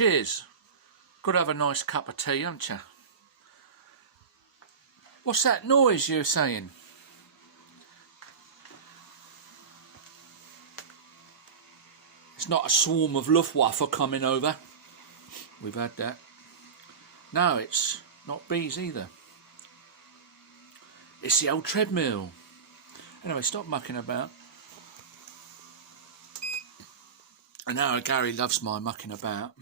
Cheers. Got to have a nice cup of tea, haven't you? What's that noise you're saying? It's not a swarm of Luftwaffe coming over. We've had that. No, it's not bees either. It's the old treadmill. Anyway, stop mucking about. I know Gary loves my mucking about.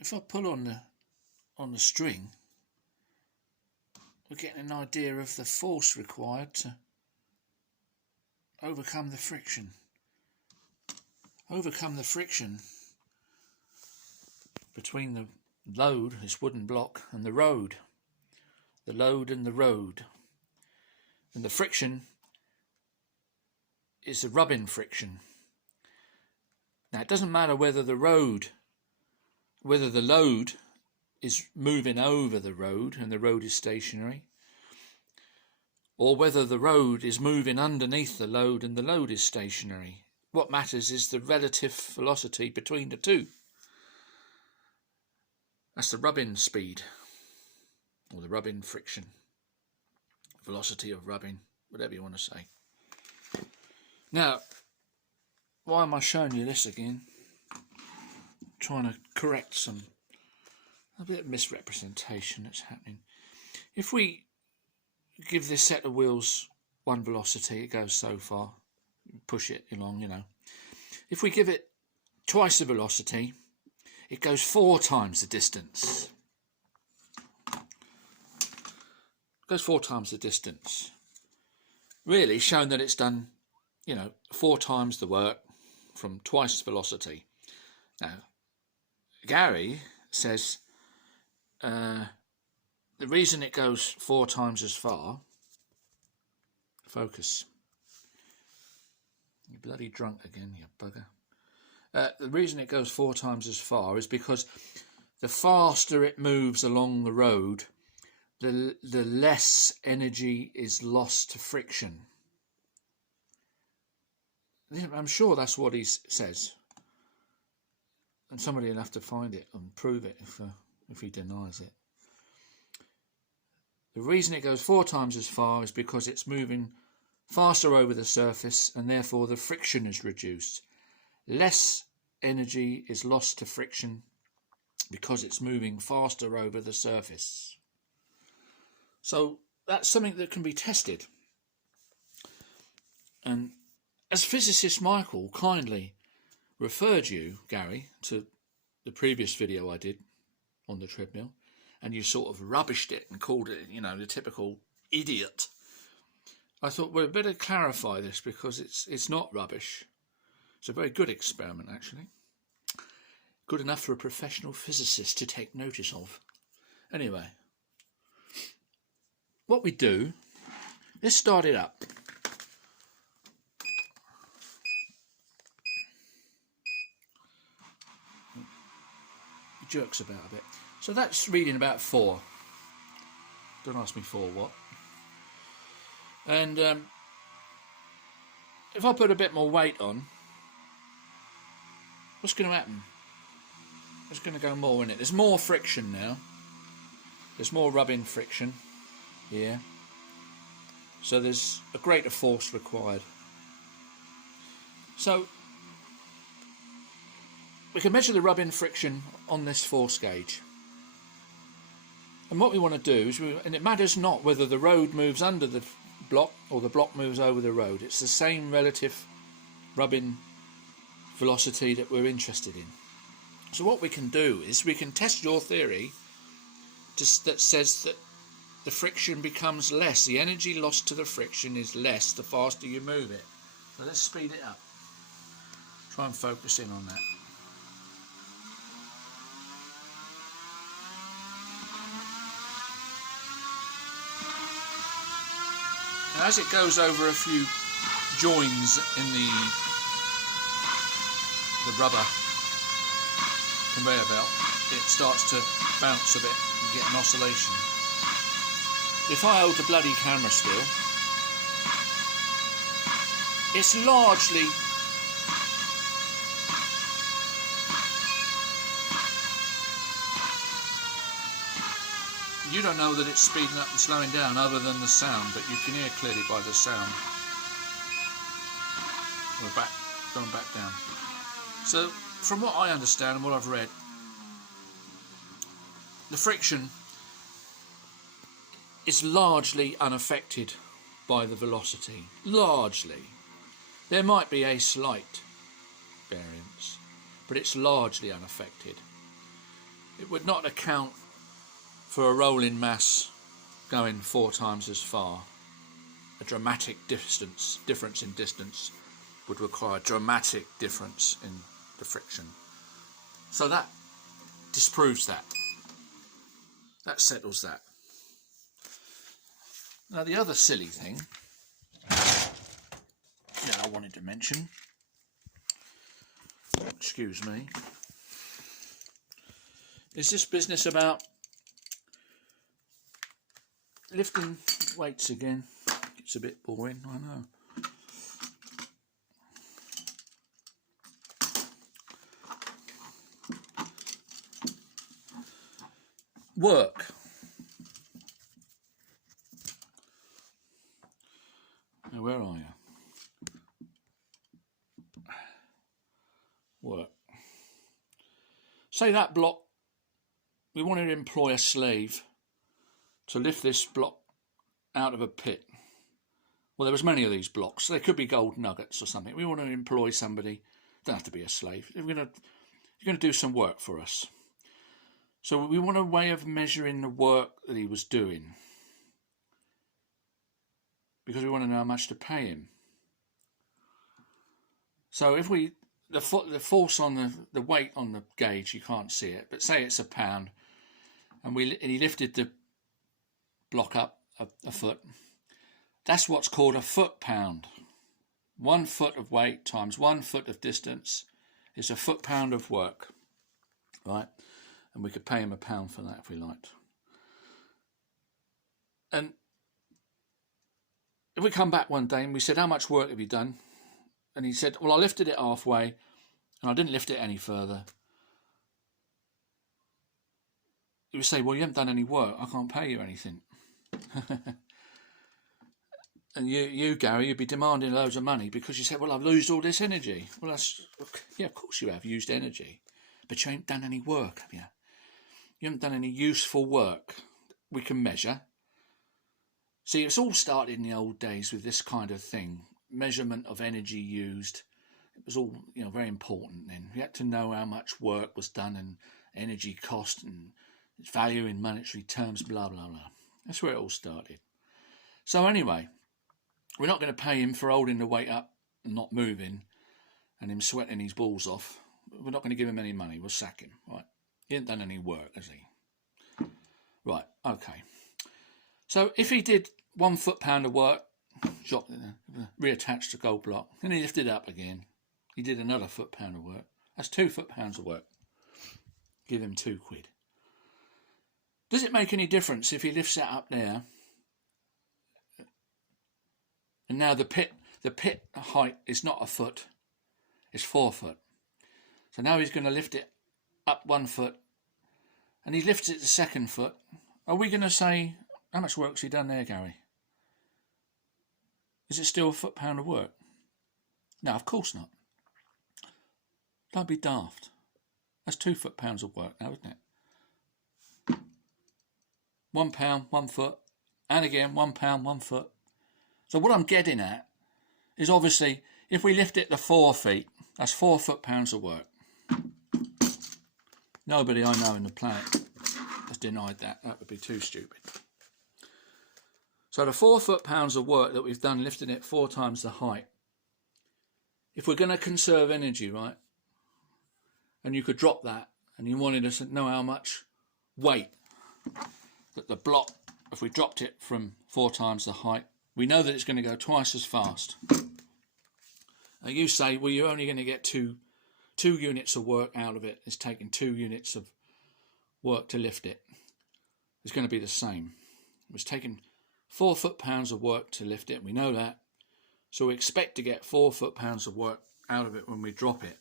If I pull on the string, we're getting an idea of the force required to overcome the friction. Overcome the friction between the load, this wooden block, and the road. The load and the road. And the friction is the rubbing friction. Now it doesn't matter whether the load is moving over the road and the road is stationary, or whether the road is moving underneath the load and the load is stationary. What matters is the relative velocity between the two. That's the rubbing speed, or the rubbing friction, velocity of rubbing, whatever you want to say. Now, why am I showing you this again? Trying to correct a bit of misrepresentation that's happening. If we give this set of wheels one velocity, it goes so far, push it along, you know. If we give it twice the velocity, it goes 4 times the distance. It goes 4 times the distance. Really showing that it's done, 4 times the work from twice the velocity. Now, Gary says the reason it goes 4 times as far, focus, you're bloody drunk again, you bugger. The reason it goes 4 times as far is because the faster it moves along the road, the less energy is lost to friction. I'm sure that's what he says. And somebody will have to find it and prove it if he denies it. The reason it goes 4 times as far is because it's moving faster over the surface and therefore the friction is reduced. Less energy is lost to friction because it's moving faster over the surface. So that's something that can be tested. And as physicist Michael kindly referred you, Gary, to the previous video I did on the treadmill, and you sort of rubbished it and called it, the typical idiot. I thought, well, we'd better clarify this because it's not rubbish. It's a very good experiment, actually. Good enough for a professional physicist to take notice of. Anyway, what we do, let's start it up. It jerks about a bit. So that's reading about 4. Don't ask me for what. And if I put a bit more weight on, what's going to happen? There's going to go more in it. There's more friction now. There's more rubbing friction here. So there's a greater force required. So we can measure the rubbing friction on this force gauge. And what we want to do is, and it matters not whether the road moves under the block or the block moves over the road. It's the same relative rubbing velocity that we're interested in. So what we can do is we can test your theory that says that the friction becomes less. The energy lost to the friction is less the faster you move it. So let's speed it up. Try and focus in on that. Now, as it goes over a few joins in the rubber conveyor belt, it starts to bounce a bit. You get an oscillation. If I hold the bloody camera still, it's largely you don't know that it's speeding up and slowing down other than the sound, but you can hear clearly by the sound. We're back, going back down. So from what I understand and what I've read, the friction is largely unaffected by the velocity. Largely. There might be a slight variance, but it's largely unaffected. It would not account for a rolling mass going 4 times as far. A dramatic difference in distance would require a dramatic difference in the friction. So that disproves that. That settles that. Now the other silly thing that I wanted to mention, excuse me, is this business about lifting weights again. It's a bit boring, I know. Work. Now, where are you? Work. Say that block, we wanted to employ a slave to lift this block out of a pit. Well, there was many of these blocks. They could be gold nuggets or something. We want to employ somebody. Don't have to be a slave. You're going to do some work for us. So we want a way of measuring the work that he was doing, because we want to know how much to pay him. So if the force on the weight on the gauge, you can't see it, but say it's £1, and he lifted the block up a foot. That's what's called a foot-pound. 1 foot of weight times 1 foot of distance is a foot-pound of work, right? And we could pay him £1 for that if we liked. And if we come back one day and we said, how much work have you done? And he said, well, I lifted it halfway and I didn't lift it any further. You would say, well, you haven't done any work. I can't pay you anything. And you, Gary, you'd be demanding loads of money because you said, well, I've used all this energy. Well, yeah, of course you have used energy, but you ain't done any work, have you? You haven't done any useful work we can measure. See, it's all started in the old days with this kind of thing, measurement of energy used. It was all, very important then. You had to know how much work was done and energy cost and its value in monetary terms, blah, blah, blah. That's where it all started. So anyway, we're not going to pay him for holding the weight up and not moving and him sweating his balls off. We're not going to give him any money. We'll sack him, right? He hasn't done any work, has he? Right, okay. So if he did 1 foot-pound of work, reattached the gold block, and he lifted it up again, he did another foot-pound of work. That's 2 foot-pounds of work. Give him £2. Does it make any difference if he lifts it up there? And now the pit height is not a foot, it's 4 foot. So now he's going to lift it up 1 foot, and he lifts it the 2nd foot. Are we going to say, how much work's he done there, Gary? Is it still a foot-pound of work? No, of course not. Don't be daft. That's 2 foot-pounds of work now, isn't it? £1, 1 foot, and again £1, 1 foot. So what I'm getting at is, obviously, if we lift it to 4 feet, that's 4 foot-pounds of work. Nobody I know in the planet has denied that. That would be too stupid. So the 4 foot-pounds of work that we've done lifting it 4 times the height, if we're going to conserve energy, right, and you could drop that, and you wanted us to know how much weight that the block, if we dropped it from 4 times the height, we know that it's going to go twice as fast. Now you say, well, you're only going to get two units of work out of it. It's taking 2 units of work to lift it. It's going to be the same. It was taking 4 foot-pounds of work to lift it. We know that. So we expect to get 4 foot-pounds of work out of it when we drop it.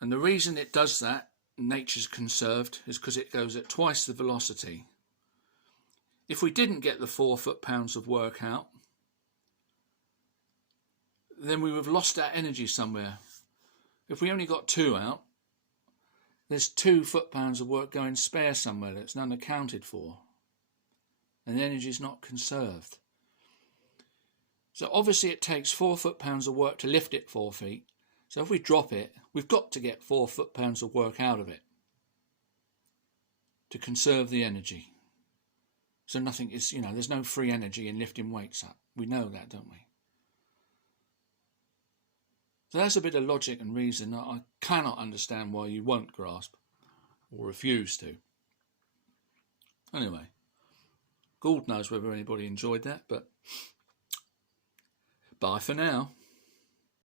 And the reason it does that, nature's conserved, is because it goes at twice the velocity. If we didn't get the 4 foot-pounds of work out, then we would have lost our energy somewhere. If we only got 2 out, there's 2 foot-pounds of work going spare somewhere that's none accounted for. And the energy is not conserved. So obviously it takes 4 foot-pounds of work to lift it 4 feet. So if we drop it, we've got to get 4 foot-pounds of work out of it to conserve the energy. So nothing is, there's no free energy in lifting weights up. We know that, don't we? So that's a bit of logic and reason that I cannot understand why you won't grasp or refuse to. Anyway, God knows whether anybody enjoyed that, but bye for now.